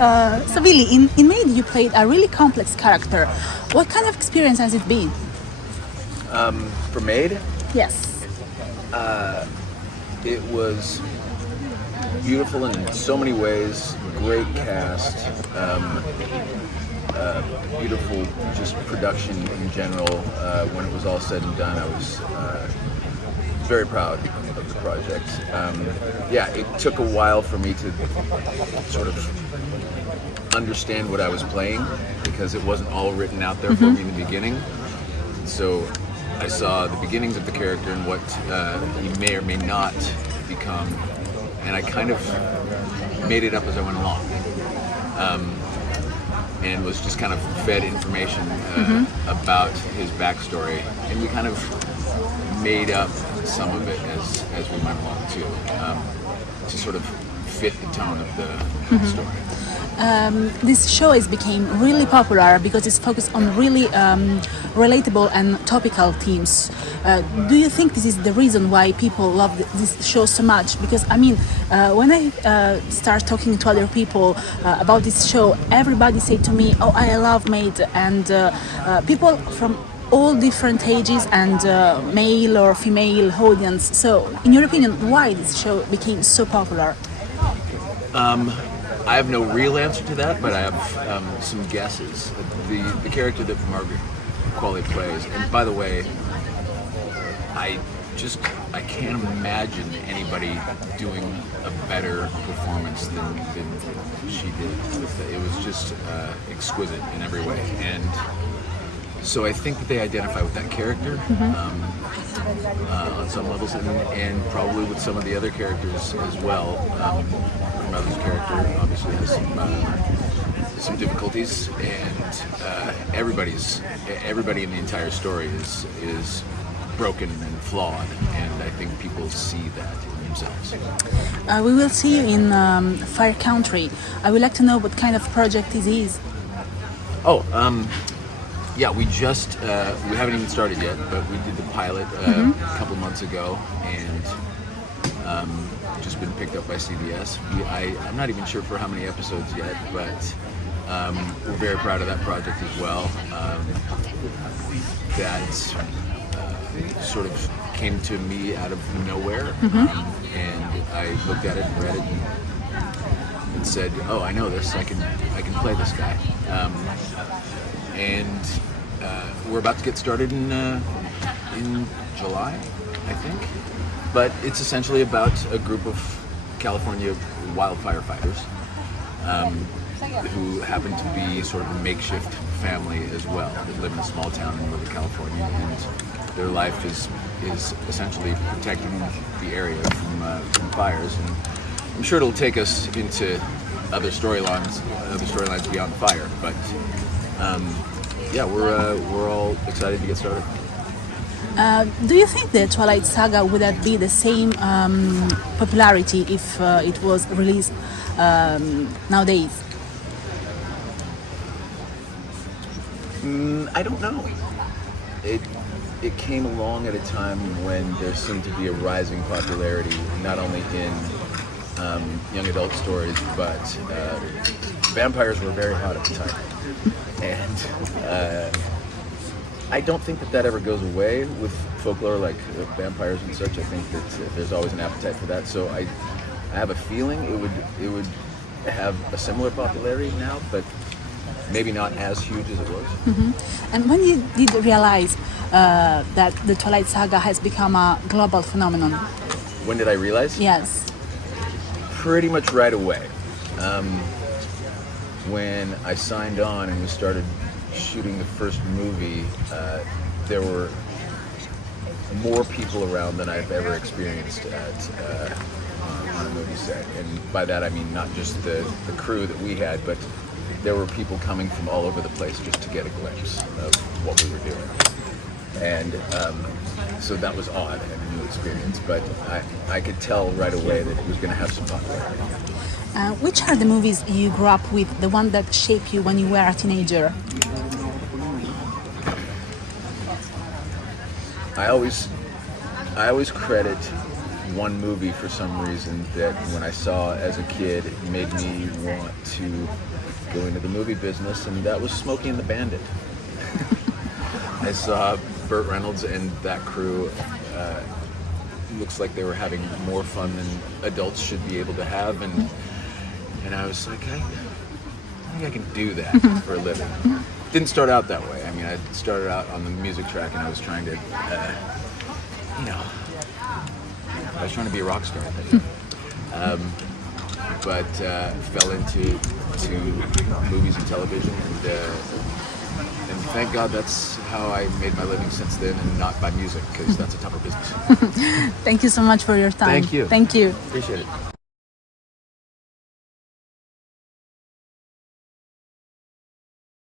So Billy, in Maid you played a really complex character. What kind of experience has it been? For Maid, Yes. it was beautiful in so many ways. Great cast, beautiful just production in general. When it was all said and done, I was very proud of the project. It took a while for me to sort of understand what I was playing because it wasn't all written out there for me in the beginning. So I saw the beginnings of the character and what he may or may not become, and I kind of made it up as I went along, and was just kind of fed information about his backstory, and we kind of made up some of it as we went along too, to sort of fit the tone of the story. This show has become really popular because it's focused on really relatable and topical themes. Do you think this is the reason why people love this show so much? Because I mean, when I start talking to other people about this show, everybody say to me, "Oh, I love Maid," and people from all different ages and male or female audience. So, in your opinion, why this show became so popular? I have no real answer to that, but I have some guesses. The character that Margaret Qualley plays, and by the way, I can't imagine anybody doing a better performance than she did. It was just exquisite in every way, and so I think that they identify with that character on some levels, and probably with some of the other characters as well. Mother's character obviously has some difficulties, and everybody in the entire story is broken and flawed, and I think people see that in themselves. We will see you in Fire Country. I would like to know what kind of project this is. We haven't even started yet, but we did the pilot a couple months ago, and just been picked up by CBS. I'm not even sure for how many episodes yet, but we're very proud of that project as well. That sort of came to me out of nowhere, and I looked at it and read it and said, "Oh, I know this. I can play this guy." And we're about to get started in July, I think. But it's essentially about a group of California wildfire fighters who happen to be sort of a makeshift family as well. They live in a small town in Northern California, and their life is essentially protecting the area from fires. And I'm sure it'll take us into other storylines beyond fire. But we're all excited to get started. Do you think the Twilight Saga would have been the same popularity if it was released nowadays? I don't know. It came along at a time when there seemed to be a rising popularity, not only in young adult stories, but vampires were very hot at the time. And I don't think that ever goes away with folklore like vampires and such. I think that there's always an appetite for that. So I have a feeling it would have a similar popularity now, but maybe not as huge as it was. And when you did realize that the Twilight Saga has become a global phenomenon? When did I realize? Yes. Pretty much right away. When I signed on and we started shooting the first movie, there were more people around than I've ever experienced on a movie set. And by that I mean not just the crew that we had, but there were people coming from all over the place just to get a glimpse of what we were doing. And so that was odd and a new experience, but I could tell right away that it was going to have some popularity. Which are the movies you grew up with, the one that shaped you when you were a teenager? I always credit one movie for some reason that when I saw as a kid it made me want to go into the movie business, and that was Smokey and the Bandit. I saw Burt Reynolds and that crew. Looks like they were having more fun than adults should be able to have, and I was like, I think I can do that for a living. Didn't start out that way. I mean, I started out on the music track, and I was trying to, I was trying to be a rock star. But fell into movies and television, and thank God that's how I made my living since then, and not by music, because that's a tougher business. Thank you so much for your time. Thank you. Thank you. Appreciate it.